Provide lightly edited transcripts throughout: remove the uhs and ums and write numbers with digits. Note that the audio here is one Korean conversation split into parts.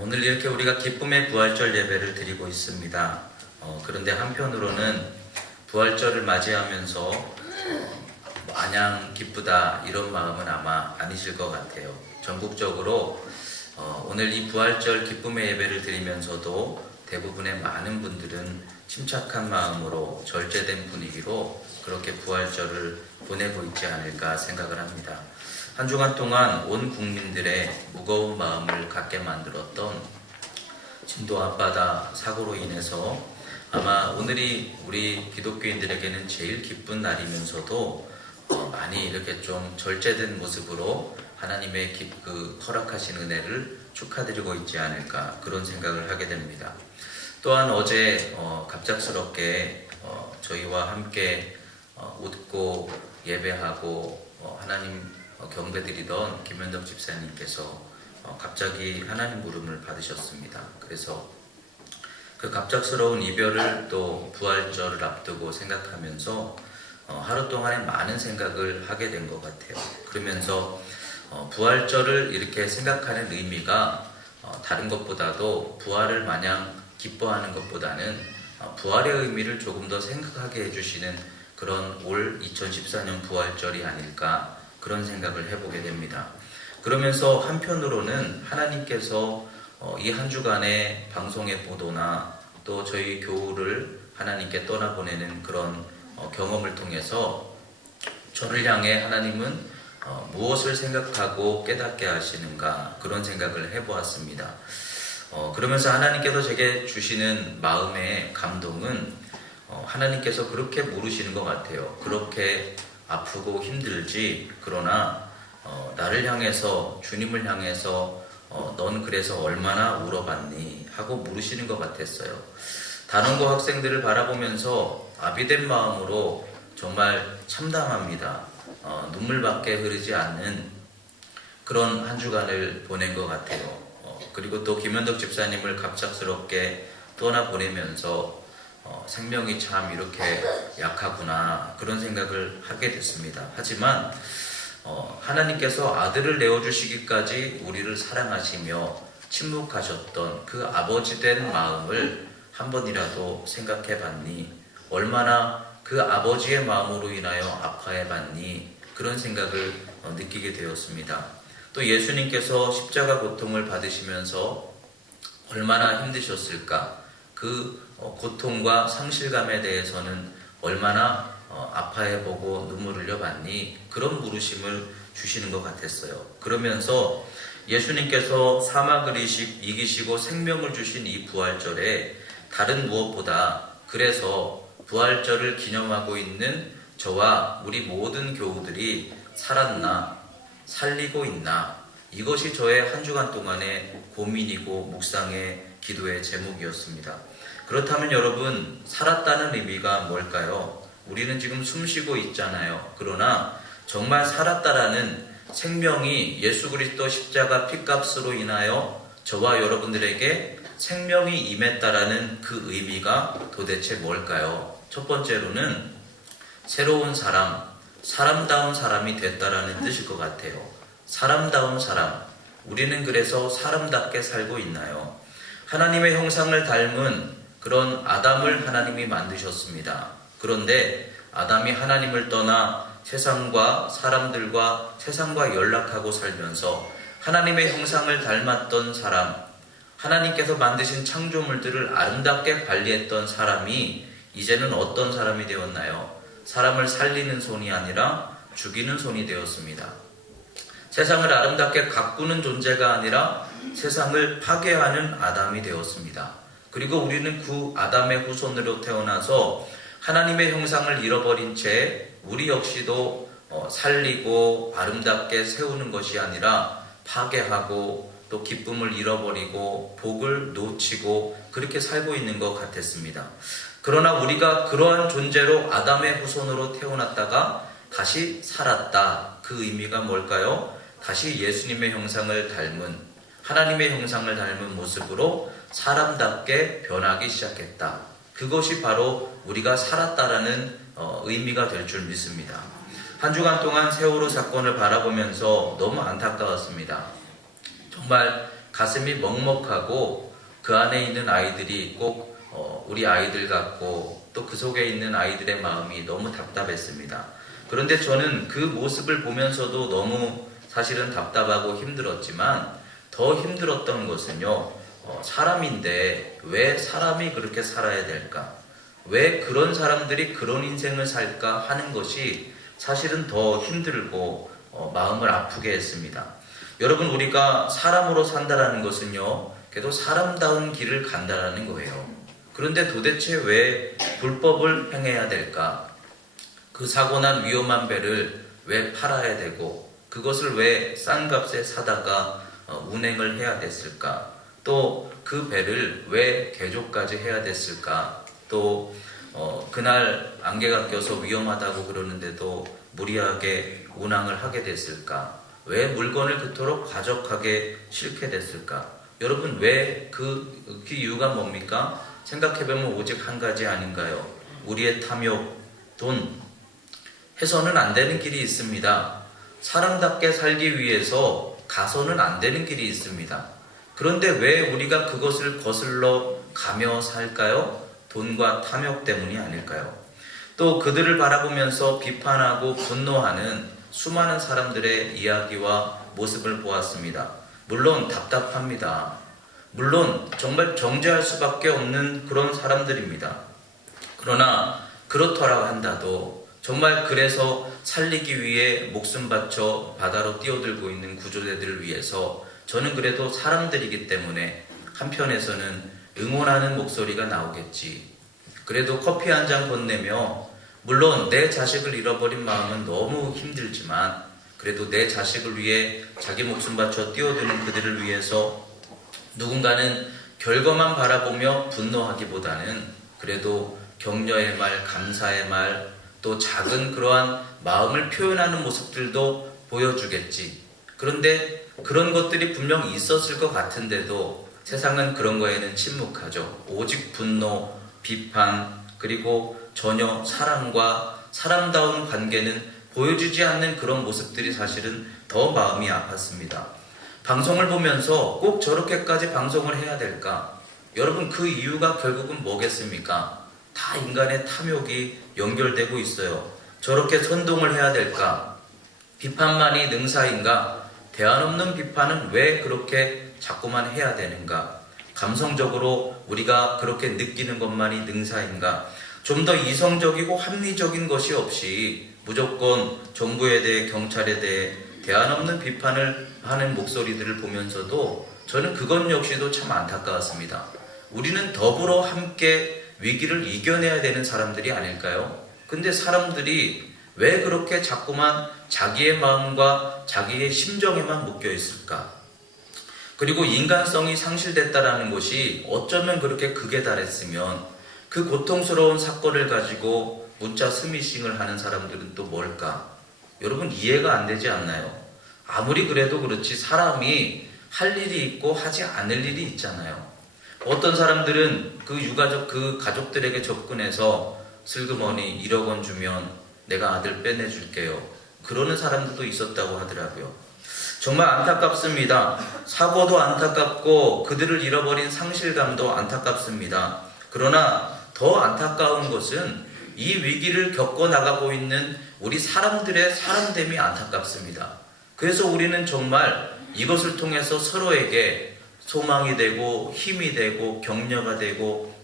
오늘 이렇게 우리가 기쁨의 부활절 예배를 드리고 있습니다. 그런데 한편으로는 부활절을 맞이하면서 마냥 기쁘다 이런 마음은 아마 아니실 것 같아요. 전국적으로 오늘 이 부활절 기쁨의 예배를 드리면서도 대부분의 많은 분들은 침착한 마음으로 절제된 분위기로 그렇게 부활절을 보내고 있지 않을까 생각을 합니다. 한 주간 동안 온 국민들의 무거운 마음을 갖게 만들었던 진도 앞바다 사고로 인해서 아마 오늘이 우리 기독교인들에게는 제일 기쁜 날이면서도 많이 이렇게 좀 절제된 모습으로 하나님의 허락하신 은혜를 축하드리고 있지 않을까 그런 생각을 하게 됩니다. 또한 어제 갑작스럽게 저희와 함께 웃고 예배하고 하나님 경배드리던 김현덕 집사님께서 갑자기 하나님 부름을 받으셨습니다. 그래서 그 갑작스러운 이별을 또 부활절을 앞두고 생각하면서 하루 동안에 많은 생각을 하게 된 것 같아요. 그러면서 부활절을 이렇게 생각하는 의미가 다른 것보다도 부활을 마냥 기뻐하는 것보다는 부활의 의미를 조금 더 생각하게 해주시는 그런 올 2014년 부활절이 아닐까 그런 생각을 해보게 됩니다. 그러면서 한편으로는 하나님께서 이 한 주간의 방송의 보도나 또 저희 교우를 하나님께 떠나보내는 그런 경험을 통해서 저를 향해 하나님은 무엇을 생각하고 깨닫게 하시는가 그런 생각을 해보았습니다. 그러면서 하나님께서 제게 주시는 마음의 감동은 하나님께서 그렇게 물으시는 것 같아요. 그렇게 아프고 힘들지 그러나 나를 향해서 주님을 향해서 넌 그래서 얼마나 울어봤니 하고 물으시는 것 같았어요. 단원고 학생들을 바라보면서 아비된 마음으로 정말 참담합니다. 눈물밖에 흐르지 않는 그런 한 주간을 보낸 것 같아요. 그리고 또 김현덕 집사님을 갑작스럽게 떠나보내면서 생명이 참 이렇게 약하구나 그런 생각을 하게 됐습니다. 하지만 하나님께서 아들을 내어주시기까지 우리를 사랑하시며 침묵하셨던 그 아버지된 마음을 한 번이라도 생각해 봤니? 얼마나 그 아버지의 마음으로 인하여 아파해 봤니? 그런 생각을 느끼게 되었습니다. 또 예수님께서 십자가 고통을 받으시면서 얼마나 힘드셨을까? 그 고통과 상실감에 대해서는 얼마나 아파해보고 눈물 흘려봤니? 그런 물으심을 주시는 것 같았어요. 그러면서 예수님께서 사막을 이기시고 생명을 주신 이 부활절에 다른 무엇보다 그래서 부활절을 기념하고 있는 저와 우리 모든 교우들이 살았나? 살리고 있나? 이것이 저의 한 주간 동안의 고민이고 묵상의 기도의 제목이었습니다. 그렇다면 여러분, 살았다는 의미가 뭘까요? 우리는 지금 숨쉬고 있잖아요. 그러나 정말 살았다라는 생명이 예수 그리스도 십자가 피값으로 인하여 저와 여러분들에게 생명이 임했다라는 그 의미가 도대체 뭘까요? 첫 번째로는 새로운 사람, 사람다운 사람이 됐다라는 뜻일 것 같아요. 사람다운 사람, 우리는 그래서 사람답게 살고 있나요? 하나님의 형상을 닮은 그런 아담을 하나님이 만드셨습니다. 그런데 아담이 하나님을 떠나 세상과 사람들과 세상과 연락하고 살면서 하나님의 형상을 닮았던 사람, 하나님께서 만드신 창조물들을 아름답게 관리했던 사람이 이제는 어떤 사람이 되었나요? 사람을 살리는 손이 아니라 죽이는 손이 되었습니다. 세상을 아름답게 가꾸는 존재가 아니라 세상을 파괴하는 아담이 되었습니다. 그리고 우리는 그 아담의 후손으로 태어나서 하나님의 형상을 잃어버린 채 우리 역시도 살리고 아름답게 세우는 것이 아니라 파괴하고 또 기쁨을 잃어버리고 복을 놓치고 그렇게 살고 있는 것 같았습니다. 그러나 우리가 그러한 존재로 아담의 후손으로 태어났다가 다시 살았다. 그 의미가 뭘까요? 다시 예수님의 형상을 닮은 하나님의 형상을 닮은 모습으로 사람답게 변하기 시작했다. 그것이 바로 우리가 살았다라는 의미가 될 줄 믿습니다. 한 주간 동안 세월호 사건을 바라보면서 너무 안타까웠습니다. 정말 가슴이 먹먹하고 그 안에 있는 아이들이 꼭 우리 아이들 같고 또 그 속에 있는 아이들의 마음이 너무 답답했습니다. 그런데 저는 그 모습을 보면서도 너무 사실은 답답하고 힘들었지만 더 힘들었던 것은요, 사람인데 왜 사람이 그렇게 살아야 될까? 왜 그런 사람들이 그런 인생을 살까 하는 것이 사실은 더 힘들고 마음을 아프게 했습니다. 여러분, 우리가 사람으로 산다라는 것은요, 그래도 사람다운 길을 간다라는 거예요. 그런데 도대체 왜 불법을 행해야 될까? 그 사고난 위험한 배를 왜 팔아야 되고 그것을 왜 싼 값에 사다가 운행을 해야 됐을까? 또 그 배를 왜 개조까지 해야 됐을까? 또 그날 안개가 껴서 위험하다고 그러는데도 무리하게 운항을 하게 됐을까? 왜 물건을 그토록 과적하게 싣게 됐을까? 여러분, 왜 그 이유가 뭡니까? 생각해보면 오직 한 가지 아닌가요? 우리의 탐욕, 돈, 해서는 안 되는 길이 있습니다. 사람답게 살기 위해서 가서는 안 되는 길이 있습니다. 그런데 왜 우리가 그것을 거슬러 가며 살까요? 돈과 탐욕 때문이 아닐까요? 또 그들을 바라보면서 비판하고 분노하는 수많은 사람들의 이야기와 모습을 보았습니다. 물론 답답합니다. 물론 정말 정죄할 수밖에 없는 그런 사람들입니다. 그러나 그렇더라 한다도 정말 그래서 살리기 위해 목숨 바쳐 바다로 뛰어들고 있는 구조대들을 위해서 저는 그래도 사람들이기 때문에 한편에서는 응원하는 목소리가 나오겠지. 그래도 커피 한 잔 건네며 물론 내 자식을 잃어버린 마음은 너무 힘들지만 그래도 내 자식을 위해 자기 목숨 바쳐 뛰어드는 그들을 위해서 누군가는 결과만 바라보며 분노하기보다는 그래도 격려의 말, 감사의 말, 또 작은 그러한 마음을 표현하는 모습들도 보여주겠지. 그런데 그런 것들이 분명 있었을 것 같은데도 세상은 그런 거에는 침묵하죠. 오직 분노, 비판, 그리고 전혀 사랑과 사람다운 관계는 보여주지 않는 그런 모습들이 사실은 더 마음이 아팠습니다. 방송을 보면서 꼭 저렇게까지 방송을 해야 될까? 여러분, 그 이유가 결국은 뭐겠습니까? 다 인간의 탐욕이 연결되고 있어요. 저렇게 선동을 해야 될까? 비판만이 능사인가? 대안 없는 비판은 왜 그렇게 자꾸만 해야 되는가? 감성적으로 우리가 그렇게 느끼는 것만이 능사인가? 좀 더 이성적이고 합리적인 것이 없이 무조건 정부에 대해, 경찰에 대해 대안 없는 비판을 하는 목소리들을 보면서도 저는 그것 역시도 참 안타까웠습니다. 우리는 더불어 함께 위기를 이겨내야 되는 사람들이 아닐까요? 근데 사람들이 왜 그렇게 자꾸만 자기의 마음과 자기의 심정에만 묶여 있을까? 그리고 인간성이 상실됐다라는 것이 어쩌면 그렇게 극에 달했으면 그 고통스러운 사건을 가지고 문자 스미싱을 하는 사람들은 또 뭘까? 여러분, 이해가 안 되지 않나요? 아무리 그래도 그렇지 사람이 할 일이 있고 하지 않을 일이 있잖아요. 어떤 사람들은 그 유가족, 그 가족들에게 접근해서 슬그머니 1억 원 주면 내가 아들 빼내줄게요. 그러는 사람들도 있었다고 하더라고요. 정말 안타깝습니다. 사고도 안타깝고 그들을 잃어버린 상실감도 안타깝습니다. 그러나 더 안타까운 것은 이 위기를 겪어나가고 있는 우리 사람들의 사람됨이 안타깝습니다. 그래서 우리는 정말 이것을 통해서 서로에게 소망이 되고 힘이 되고 격려가 되고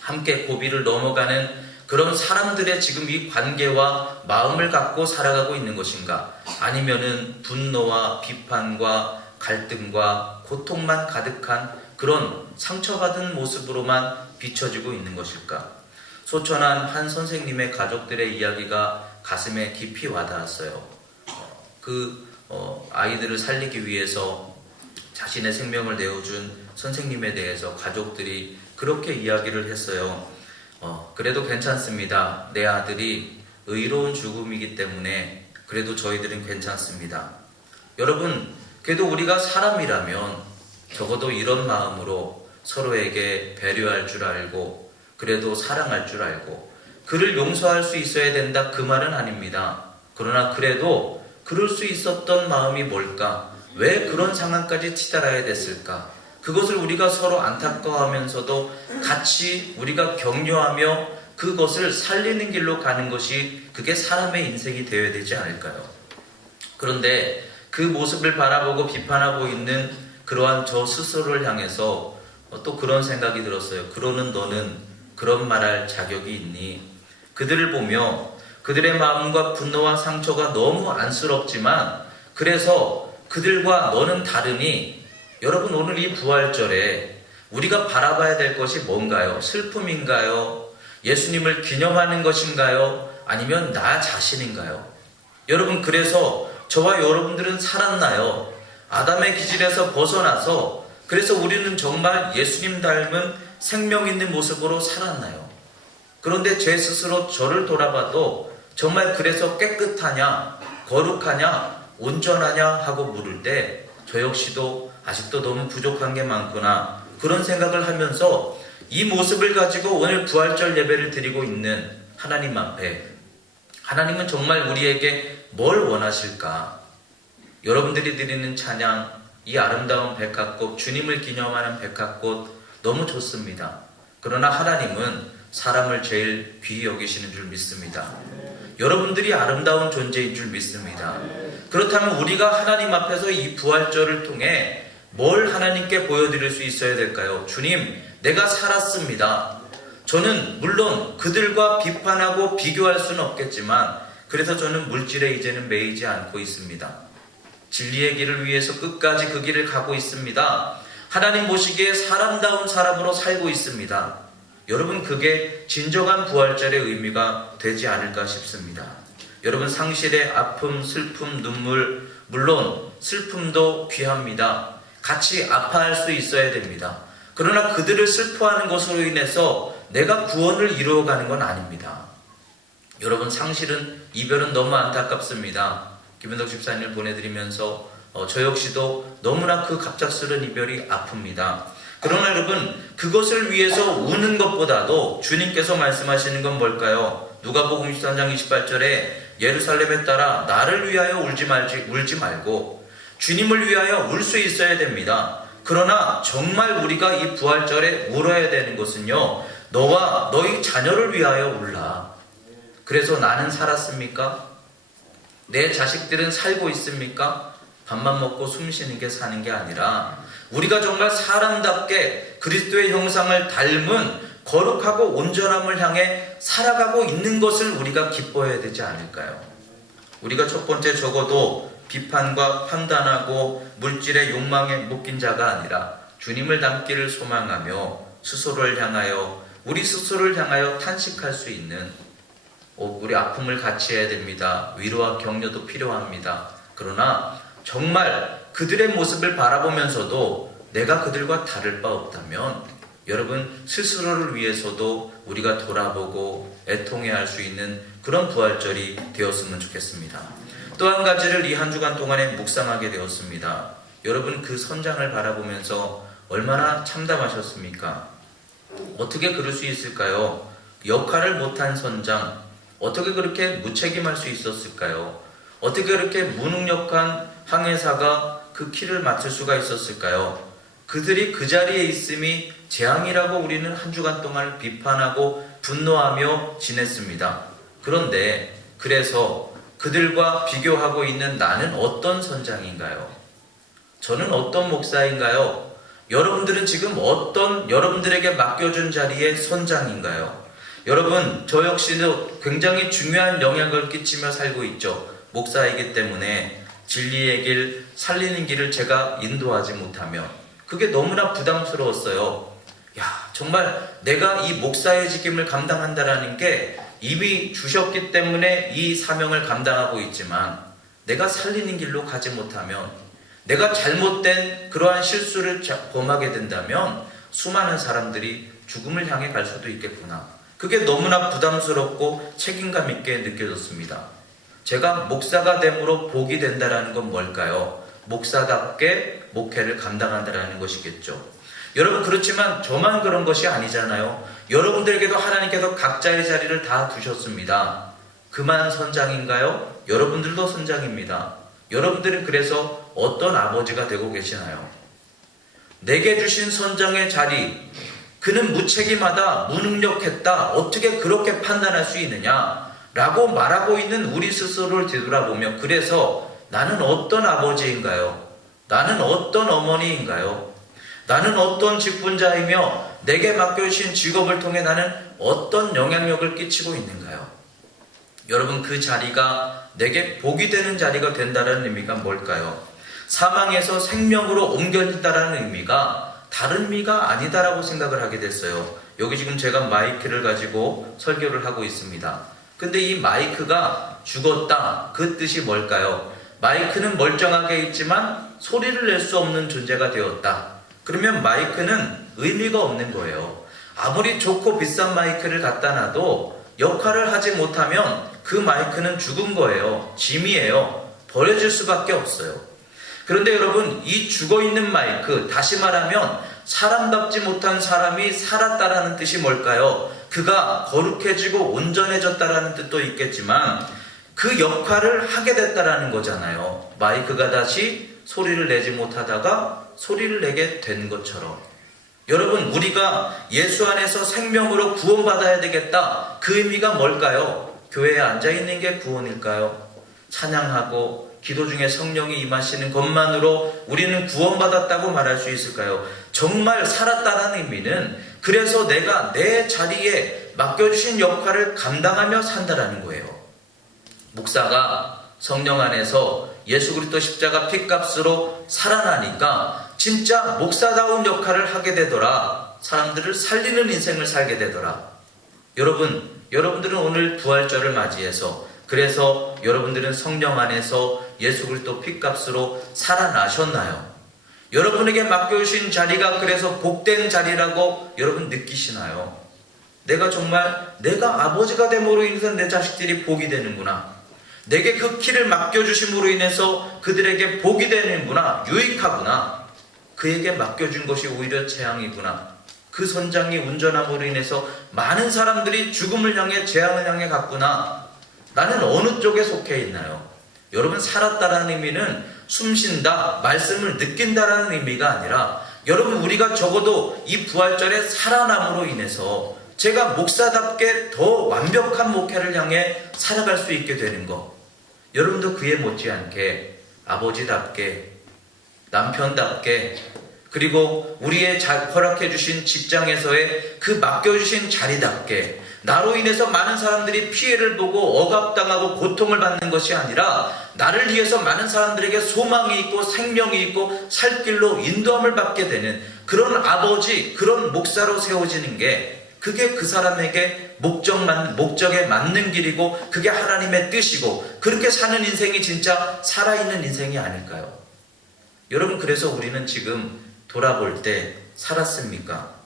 함께 고비를 넘어가는 그런 사람들의 지금 이 관계와 마음을 갖고 살아가고 있는 것인가? 아니면은 분노와 비판과 갈등과 고통만 가득한 그런 상처받은 모습으로만 비춰지고 있는 것일까? 소천한 한 선생님의 가족들의 이야기가 가슴에 깊이 와닿았어요. 아이들을 살리기 위해서 자신의 생명을 내어준 선생님에 대해서 가족들이 그렇게 이야기를 했어요. 그래도 괜찮습니다. 내 아들이 의로운 죽음이기 때문에 그래도 저희들은 괜찮습니다. 여러분, 그래도 우리가 사람이라면 적어도 이런 마음으로 서로에게 배려할 줄 알고 그래도 사랑할 줄 알고 그를 용서할 수 있어야 된다, 그 말은 아닙니다. 그러나 그래도 그럴 수 있었던 마음이 뭘까? 왜 그런 상황까지 치달아야 됐을까? 그것을 우리가 서로 안타까워하면서도 같이 우리가 격려하며 그것을 살리는 길로 가는 것이 그게 사람의 인생이 되어야 되지 않을까요? 그런데 그 모습을 바라보고 비판하고 있는 그러한 저 스스로를 향해서 또 그런 생각이 들었어요. 그러는 너는 그런 말할 자격이 있니? 그들을 보며 그들의 마음과 분노와 상처가 너무 안쓰럽지만 그래서 그들과 너는 다르니 여러분 오늘 이 부활절에 우리가 바라봐야 될 것이 뭔가요? 슬픔인가요? 예수님을 기념하는 것인가요? 아니면 나 자신인가요? 여러분 그래서 저와 여러분들은 살았나요? 아담의 기질에서 벗어나서 그래서 우리는 정말 예수님 닮은 생명 있는 모습으로 살았나요? 그런데 제 스스로 저를 돌아봐도 정말 그래서 깨끗하냐, 거룩하냐, 온전하냐 하고 물을 때 저 역시도 아직도 너무 부족한 게 많구나 그런 생각을 하면서 이 모습을 가지고 오늘 부활절 예배를 드리고 있는 하나님 앞에 하나님은 정말 우리에게 뭘 원하실까? 여러분들이 드리는 찬양, 이 아름다운 백합꽃, 주님을 기념하는 백합꽃 너무 좋습니다. 그러나 하나님은 사람을 제일 귀히 여기시는 줄 믿습니다. 여러분들이 아름다운 존재인 줄 믿습니다. 그렇다면 우리가 하나님 앞에서 이 부활절을 통해 뭘 하나님께 보여드릴 수 있어야 될까요? 주님, 내가 살았습니다. 저는 물론 그들과 비판하고 비교할 수는 없겠지만 그래서 저는 물질에 이제는 매이지 않고 있습니다. 진리의 길을 위해서 끝까지 그 길을 가고 있습니다. 하나님 보시기에 사람다운 사람으로 살고 있습니다. 여러분 그게 진정한 부활절의 의미가 되지 않을까 싶습니다. 여러분 상실의 아픔, 슬픔, 눈물 물론 슬픔도 귀합니다. 같이 아파할 수 있어야 됩니다. 그러나 그들을 슬퍼하는 것으로 인해서 내가 구원을 이루어가는 건 아닙니다. 여러분 상실은 이별은 너무 안타깝습니다. 김현덕 집사님을 보내드리면서 저 역시도 너무나 그 갑작스러운 이별이 아픕니다. 그러나 여러분 그것을 위해서 우는 것보다도 주님께서 말씀하시는 건 뭘까요? 누가복음 23장 28절에 예루살렘에 따라 나를 위하여 울지 말고 주님을 위하여 울 수 있어야 됩니다. 그러나 정말 우리가 이 부활절에 울어야 되는 것은요, 너와 너희 자녀를 위하여 울라. 그래서 나는 살았습니까? 내 자식들은 살고 있습니까? 밥만 먹고 숨 쉬는 게 사는 게 아니라 우리가 정말 사람답게 그리스도의 형상을 닮은 거룩하고 온전함을 향해 살아가고 있는 것을 우리가 기뻐해야 되지 않을까요? 우리가 첫 번째 적어도 비판과 판단하고 물질의 욕망에 묶인 자가 아니라 주님을 닮기를 소망하며 스스로를 향하여 우리 스스로를 향하여 탄식할 수 있는 우리 아픔을 같이 해야 됩니다. 위로와 격려도 필요합니다. 그러나 정말 그들의 모습을 바라보면서도 내가 그들과 다를 바 없다면 여러분 스스로를 위해서도 우리가 돌아보고 애통해야 할 수 있는 그런 부활절이 되었으면 좋겠습니다. 또 한 가지를 이 한 주간 동안에 묵상하게 되었습니다. 여러분 그 선장을 바라보면서 얼마나 참담하셨습니까? 어떻게 그럴 수 있을까요? 역할을 못한 선장 어떻게 그렇게 무책임할 수 있었을까요? 어떻게 그렇게 무능력한 항해사가 그 키를 맡을 수가 있었을까요? 그들이 그 자리에 있음이 재앙이라고 우리는 한 주간 동안 비판하고 분노하며 지냈습니다. 그런데 그래서 그들과 비교하고 있는 나는 어떤 선장인가요? 저는 어떤 목사인가요? 여러분들은 지금 어떤 여러분들에게 맡겨준 자리의 선장인가요? 여러분 저 역시도 굉장히 중요한 영향을 끼치며 살고 있죠. 목사이기 때문에 진리의 길, 살리는 길을 제가 인도하지 못하며 그게 너무나 부담스러웠어요. 정말 내가 이 목사의 직임을 감당한다라는 게 이미 주셨기 때문에 이 사명을 감당하고 있지만 내가 살리는 길로 가지 못하면 내가 잘못된 그러한 실수를 범하게 된다면 수많은 사람들이 죽음을 향해 갈 수도 있겠구나. 그게 너무나 부담스럽고 책임감 있게 느껴졌습니다. 제가 목사가 됨으로 복이 된다라는 건 뭘까요? 목사답게 목회를 감당한다라는 것이겠죠. 여러분 그렇지만 저만 그런 것이 아니잖아요. 여러분들에게도 하나님께서 각자의 자리를 다 두셨습니다. 그만 선장인가요? 여러분들도 선장입니다. 여러분들은 그래서 어떤 아버지가 되고 계시나요? 내게 주신 선장의 자리, 그는 무책임하다, 무능력했다, 어떻게 그렇게 판단할 수 있느냐? 라고 말하고 있는 우리 스스로를 되돌아보며, 그래서 나는 어떤 아버지인가요? 나는 어떤 어머니인가요? 나는 어떤 직분자이며 내게 맡겨주신 직업을 통해 나는 어떤 영향력을 끼치고 있는가요? 여러분, 그 자리가 내게 복이 되는 자리가 된다는 의미가 뭘까요? 사망에서 생명으로 옮겨진다는 의미가 다른 의미가 아니다라고 생각을 하게 됐어요. 여기 지금 제가 마이크를 가지고 설교를 하고 있습니다. 근데 이 마이크가 죽었다, 그 뜻이 뭘까요? 마이크는 멀쩡하게 있지만 소리를 낼 수 없는 존재가 되었다. 그러면 마이크는 의미가 없는 거예요. 아무리 좋고 비싼 마이크를 갖다 놔도 역할을 하지 못하면 그 마이크는 죽은 거예요. 짐이에요. 버려질 수밖에 없어요. 그런데 여러분, 이 죽어있는 마이크, 다시 말하면 사람답지 못한 사람이 살았다라는 뜻이 뭘까요? 그가 거룩해지고 온전해졌다라는 뜻도 있겠지만 그 역할을 하게 됐다라는 거잖아요. 마이크가 다시 소리를 내지 못하다가 소리를 내게 된 것처럼. 여러분, 우리가 예수 안에서 생명으로 구원받아야 되겠다. 그 의미가 뭘까요? 교회에 앉아있는 게 구원일까요? 찬양하고 기도 중에 성령이 임하시는 것만으로 우리는 구원받았다고 말할 수 있을까요? 정말 살았다는 의미는 그래서 내가 내 자리에 맡겨주신 역할을 감당하며 산다라는 거예요. 목사가 성령 안에서 예수 그리스도 십자가 피값으로 살아나니까 진짜 목사다운 역할을 하게 되더라. 사람들을 살리는 인생을 살게 되더라. 여러분들은 오늘 부활절을 맞이해서, 그래서 여러분들은 성령 안에서 예수 그리스도 피값으로 살아나셨나요? 여러분에게 맡겨주신 자리가 그래서 복된 자리라고 여러분 느끼시나요? 내가 정말 내가 아버지가 됨으로 인해서 내 자식들이 복이 되는구나. 내게 그 키를 맡겨주심으로 인해서 그들에게 복이 되는구나. 유익하구나. 그에게 맡겨준 것이 오히려 재앙이구나. 그 선장이 운전함으로 인해서 많은 사람들이 죽음을 향해 재앙을 향해 갔구나. 나는 어느 쪽에 속해 있나요? 여러분, 살았다라는 의미는 숨쉰다, 말씀을 느낀다라는 의미가 아니라, 여러분, 우리가 적어도 이 부활절에 살아남으로 인해서 제가 목사답게 더 완벽한 목회를 향해 살아갈 수 있게 되는 것, 여러분도 그에 못지않게 아버지답게, 남편답게, 그리고 우리의 허락해 주신 직장에서의 그 맡겨주신 자리답게, 나로 인해서 많은 사람들이 피해를 보고 억압당하고 고통을 받는 것이 아니라 나를 위해서 많은 사람들에게 소망이 있고 생명이 있고 살 길로 인도함을 받게 되는 그런 아버지, 그런 목사로 세워지는 게, 그게 그 사람에게 목적에 맞는 길이고 그게 하나님의 뜻이고, 그렇게 사는 인생이 진짜 살아있는 인생이 아닐까요? 여러분, 그래서 우리는 지금 돌아볼 때 살았습니까?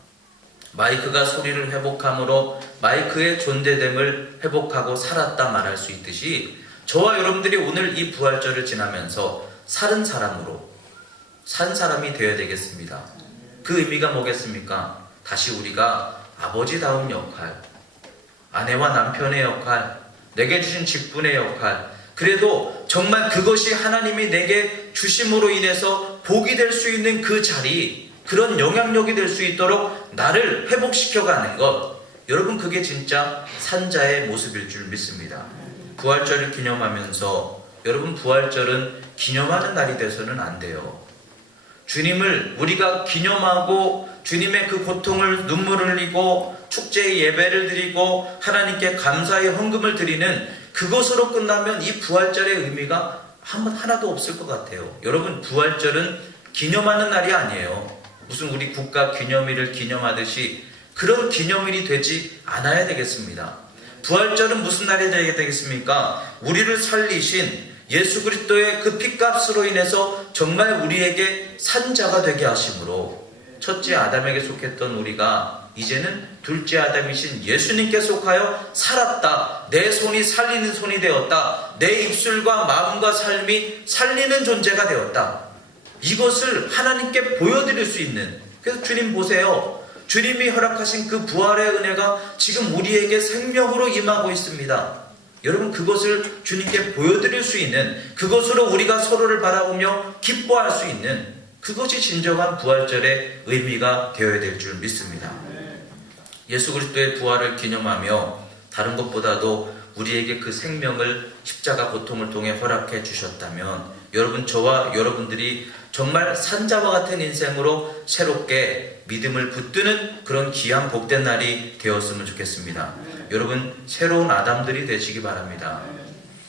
마이크가 소리를 회복함으로 마이크의 존재됨을 회복하고 살았다 말할 수 있듯이, 저와 여러분들이 오늘 이 부활절을 지나면서 살은 사람으로 산 사람이 되어야 되겠습니다. 그 의미가 뭐겠습니까? 다시 우리가 아버지다운 역할, 아내와 남편의 역할, 내게 주신 직분의 역할, 그래도 정말 그것이 하나님이 내게 주심으로 인해서 복이 될 수 있는 그 자리, 그런 영향력이 될 수 있도록 나를 회복시켜가는 것, 여러분, 그게 진짜 산자의 모습일 줄 믿습니다. 부활절을 기념하면서, 여러분, 부활절은 기념하는 날이 돼서는 안 돼요. 주님을 우리가 기념하고 주님의 그 고통을 눈물을 흘리고 축제의 예배를 드리고 하나님께 감사의 헌금을 드리는 그것으로 끝나면 이 부활절의 의미가 하나도 없을 것 같아요. 여러분, 부활절은 기념하는 날이 아니에요. 무슨 우리 국가 기념일을 기념하듯이 그런 기념일이 되지 않아야 되겠습니다. 부활절은 무슨 날이 되겠습니까? 우리를 살리신 예수 그리스도의 그 피값으로 인해서 정말 우리에게 산자가 되게 하심으로, 첫째 아담에게 속했던 우리가 이제는 둘째 아담이신 예수님께 속하여 살았다. 내 손이 살리는 손이 되었다. 내 입술과 마음과 삶이 살리는 존재가 되었다. 이것을 하나님께 보여드릴 수 있는, 그래서 주님 보세요. 주님이 허락하신 그 부활의 은혜가 지금 우리에게 생명으로 임하고 있습니다. 여러분 그것을 주님께 보여드릴 수 있는, 그것으로 우리가 서로를 바라보며 기뻐할 수 있는, 그것이 진정한 부활절의 의미가 되어야 될 줄 믿습니다. 예수 그리스도의 부활을 기념하며 다른 것보다도 우리에게 그 생명을 십자가 고통을 통해 허락해 주셨다면 여러분, 저와 여러분들이 정말 산자와 같은 인생으로 새롭게 믿음을 붙드는 그런 귀한 복된 날이 되었으면 좋겠습니다. 여러분, 새로운 아담들이 되시기 바랍니다.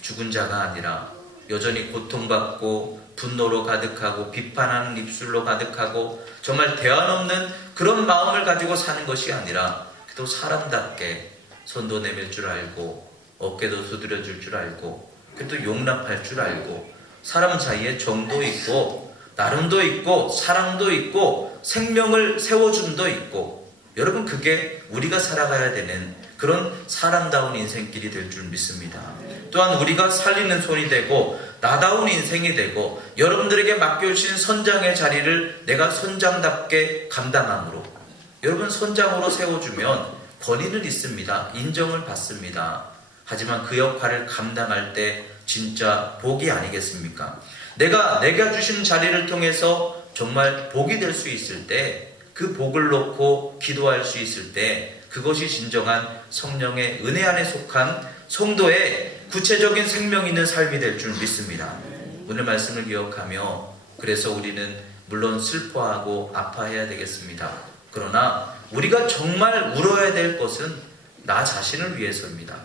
죽은 자가 아니라 여전히 고통받고 분노로 가득하고 비판하는 입술로 가득하고 정말 대안 없는 그런 마음을 가지고 사는 것이 아니라 또 사람답게 손도 내밀 줄 알고 어깨도 두드려 줄 줄 알고 또 용납할 줄 알고 사람 사이에 정도 있고 나름도 있고 사랑도 있고 생명을 세워줌도 있고, 여러분 그게 우리가 살아가야 되는 그런 사람다운 인생길이 될 줄 믿습니다. 또한 우리가 살리는 손이 되고 나다운 인생이 되고 여러분들에게 맡겨주신 선장의 자리를 내가 선장답게 감당함으로, 여러분 선장으로 세워주면 권위는 있습니다. 인정을 받습니다. 하지만 그 역할을 감당할 때 진짜 복이 아니겠습니까? 내가 주신 자리를 통해서 정말 복이 될 수 있을 때, 그 복을 놓고 기도할 수 있을 때, 그것이 진정한 성령의 은혜 안에 속한 성도의 구체적인 생명 있는 삶이 될 줄 믿습니다. 오늘 말씀을 기억하며 그래서 우리는 물론 슬퍼하고 아파해야 되겠습니다. 그러나 우리가 정말 울어야 될 것은 나 자신을 위해서입니다.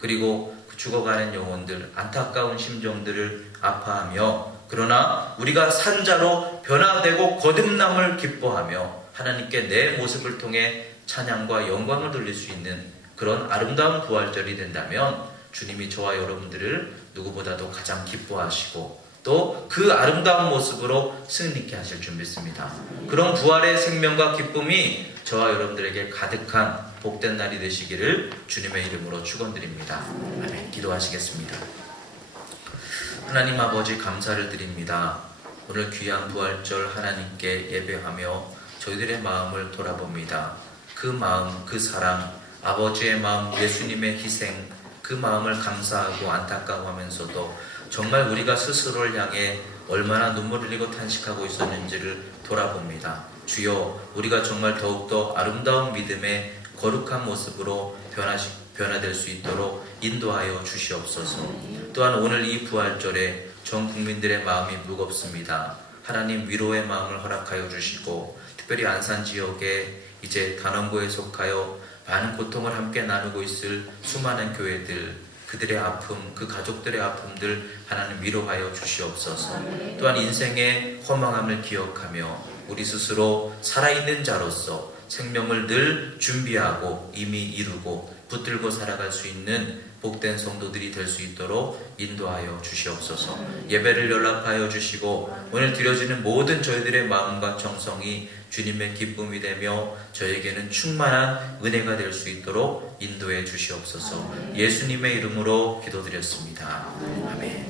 그리고 죽어가는 영혼들, 안타까운 심정들을 아파하며, 그러나 우리가 산자로 변화되고 거듭남을 기뻐하며 하나님께 내 모습을 통해 찬양과 영광을 돌릴 수 있는 그런 아름다운 부활절이 된다면 주님이 저와 여러분들을 누구보다도 가장 기뻐하시고 또 그 아름다운 모습으로 승리케 하실 줄 믿습니다. 그런 부활의 생명과 기쁨이 저와 여러분들에게 가득한 복된 날이 되시기를 주님의 이름으로 축원드립니다. 아멘. 기도하시겠습니다. 하나님 아버지, 감사를 드립니다. 오늘 귀한 부활절 하나님께 예배하며 저희들의 마음을 돌아봅니다. 그 마음, 그 사랑, 아버지의 마음, 예수님의 희생, 그 마음을 감사하고 안타까워하면서도 정말 우리가 스스로를 향해 얼마나 눈물을 흘리고 탄식하고 있었는지를 돌아봅니다. 주여, 우리가 정말 더욱더 아름다운 믿음의 거룩한 모습으로 변화될 수 있도록 인도하여 주시옵소서. 또한 오늘 이 부활절에 전 국민들의 마음이 무겁습니다. 하나님 위로의 마음을 허락하여 주시고, 특별히 안산 지역에 이제 단원고에 속하여 많은 고통을 함께 나누고 있을 수많은 교회들, 그들의 아픔, 그 가족들의 아픔들 하나님 위로하여 주시옵소서. 또한 인생의 허망함을 기억하며 우리 스스로 살아있는 자로서 생명을 늘 준비하고 이미 이루고 붙들고 살아갈 수 있는 복된 성도들이 될 수 있도록 인도하여 주시옵소서. 예배를 연락하여 주시고 오늘 드려지는 모든 저희들의 마음과 정성이 주님의 기쁨이 되며 저에게는 충만한 은혜가 될 수 있도록 인도해 주시옵소서. 예수님의 이름으로 기도드렸습니다. 아멘.